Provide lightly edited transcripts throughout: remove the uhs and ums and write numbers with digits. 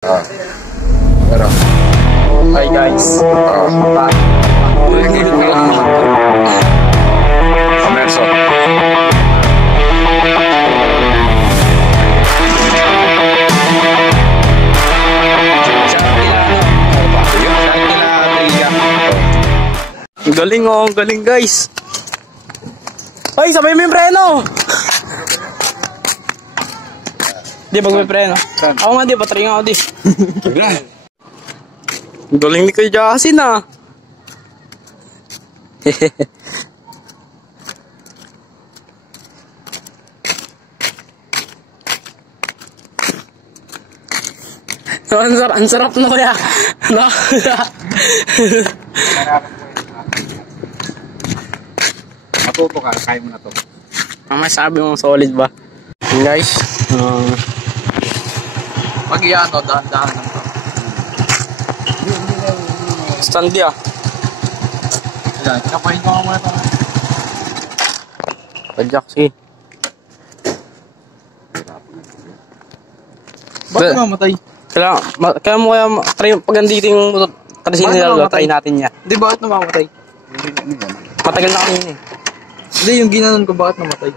Pero. Hi guys. Kamerso. Galing oh, galing guys. Ay, sabay mo yung preno. Di, pag may preno. Ako nga di, patry nga ako di. Galing ni Kuya Jasin ah. Ang sarap na kuya. Matuto ka, kaya mo na to. Sabi mo solid ba? Guys, Pag iyan o, dahan-dahan lang to. stand ah. Kapahin ko nga muna ito. Pajaksi. Bakit mamatay? Kaya mo try pag andito yung tradisyon nila, try natin niya. Hindi, bakit namamatay? Matagal na kanina eh. Hindi, yung ginanon ko, bakit namatay?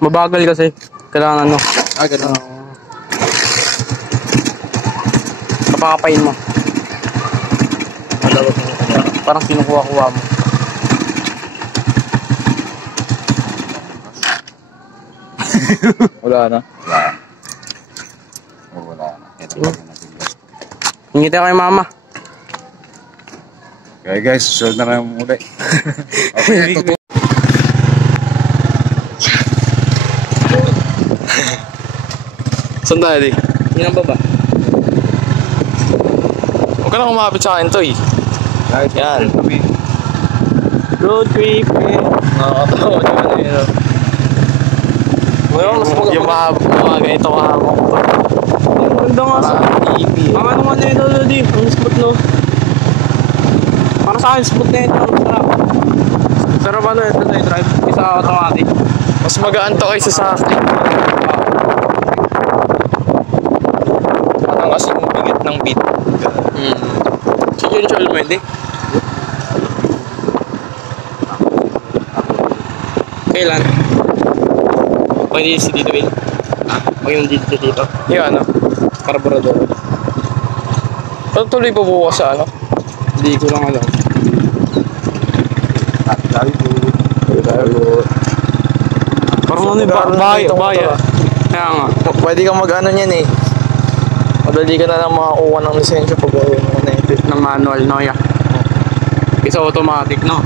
Mabagal kasi. Kailangan ano. Ganun. Kapakapain mo. Parang kinukuha-kuha mo. Wala na. Wala na. Hingiti ako kay mama. Okay guys, susunod na lang muli. Okay, ito. Saan tayo di? Yan ang baba. Huwag ka na kumapit sa akin to eh. Yan. Road trip. Nakakatawa naman yun. Yung mga ganito kahamok to. Ganda nga sa TV. mga ano nga na ito, Lodi. Ang spot no. Para sa akin, spot na ito. Sarap. Sarap ano ito na drive. Isa automatic. Mas magaan to kaysa sa akin. Parang kasi yung bigit ng beat. Siguro siya almende. Kailan? Pwede si Dito Will. Pag yung dito. Yung ano? Carburador. Tuloy pa bukas sa ano? Hindi ko lang alam. Parang ano yung bayo. Kaya nga. Pwede kang mag-ano niyan eh. Madali ka na lang makakuha ng lisensya pag gawin mo na ito. Na manual, no? Yeah. Isa automatic, no?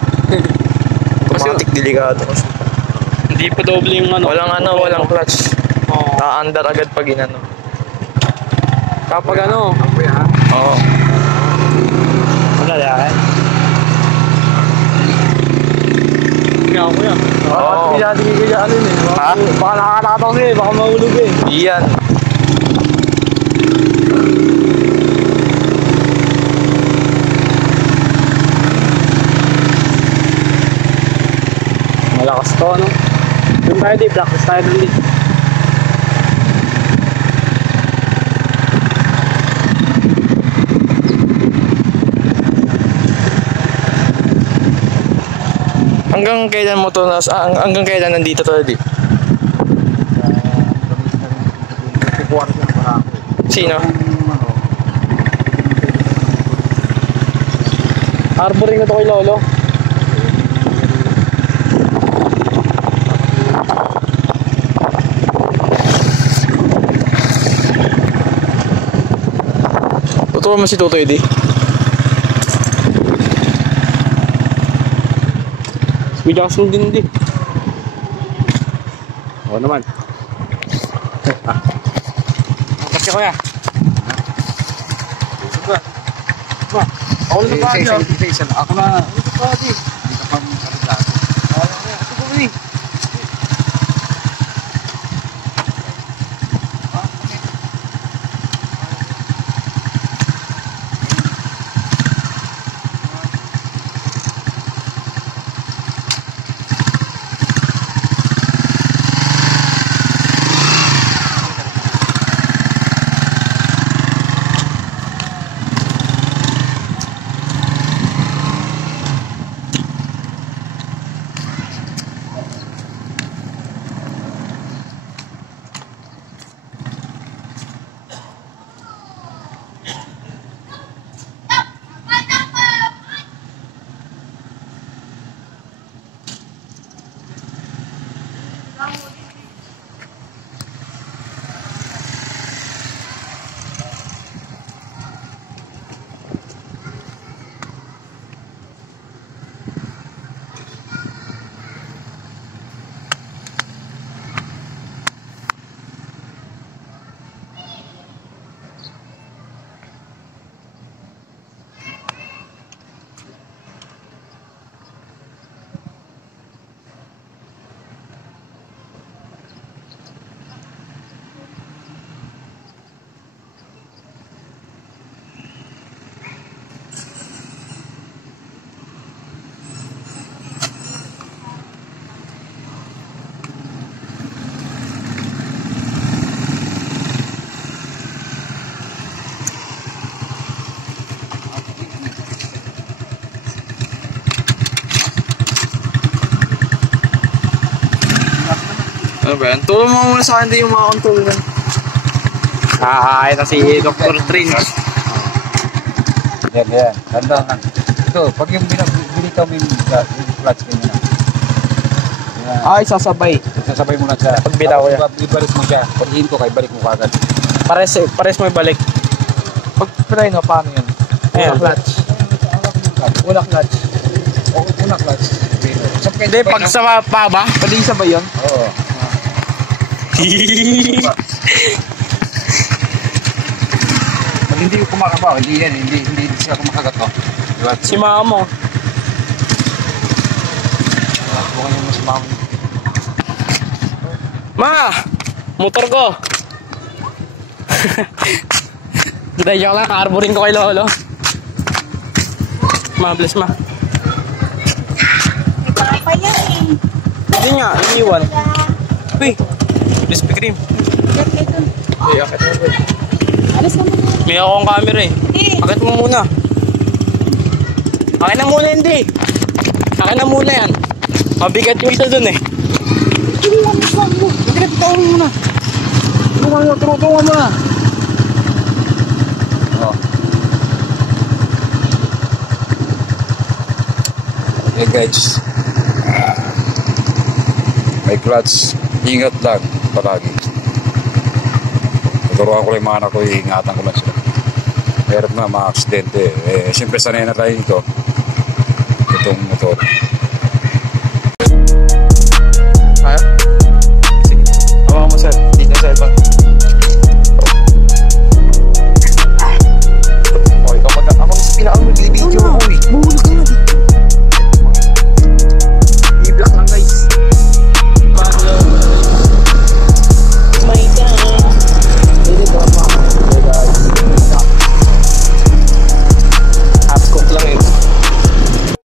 Automatic delikado kasi. Hindi pa doble yung ano. Walang clutch. Oo. Na-under agad pag inano. Kapag ano. Oo. Wala yan. Kaya ako yan. Oo. Hindi ko yan eh. Ha? Baka nakakataw siya eh. Baka mahulog eh. Iyan. Malakas to, no? Doon tayo di. Practice tayo doon di. Hanggang kailan mo to hanggang kailan nandito to di? Sino? Arboring na to kay Lolo. Totoo mo si Tutoy di? Bijakas mo din di. Oo naman. Kasi kuya. Ako na pa dyan. Ako na. Ito pa di. Hindi ka pa makarigado. Ito pa di. Ano ba yan? Tulong mo muna sa akin din yung mga kontrol. Ay, na si Dr. Trin. Yan. Tanda lang. Ito, pag yung binitaw mo yung clutch ganyan na. Yan. Ay, sasabay. Sasabay mo lang siya. Pag bitaw Tapos yan. ibalik mo siya. Pag hinto ka, ibalik mo kagad. Pares mo ibalik. Pag try no, paano yun? Ayan. Clutch. Una clutch. Una clutch. Hindi, pag sa paba. Pwede sabay yun? Oo. Pag hindi kumakabaw, hindi siya kumakagat to. Diba? Si mama mo. Bukan yung mas mami. Ma! Motor ko! Hindi, joke lang. Arborin ko kay Lolo. Ma, bless ma. Papa yan eh. Hindi nga, iniwan. Uy, Krispy Kreme. Hey, akit mo. Alas na muna. May akong camera eh. Akit mo muna. Akin na muna hindi. Akin na muna yan. Mabigat yung isa dun eh. Tulungan mo na. Oh. Hey guys. May clutch. Ingat lang palagi. Tuturuan ko lang yung mga anak ko, ingatan ko lang sila. Meron na mga aksidente. Siyempre sanay na tayo dito. Itong motor.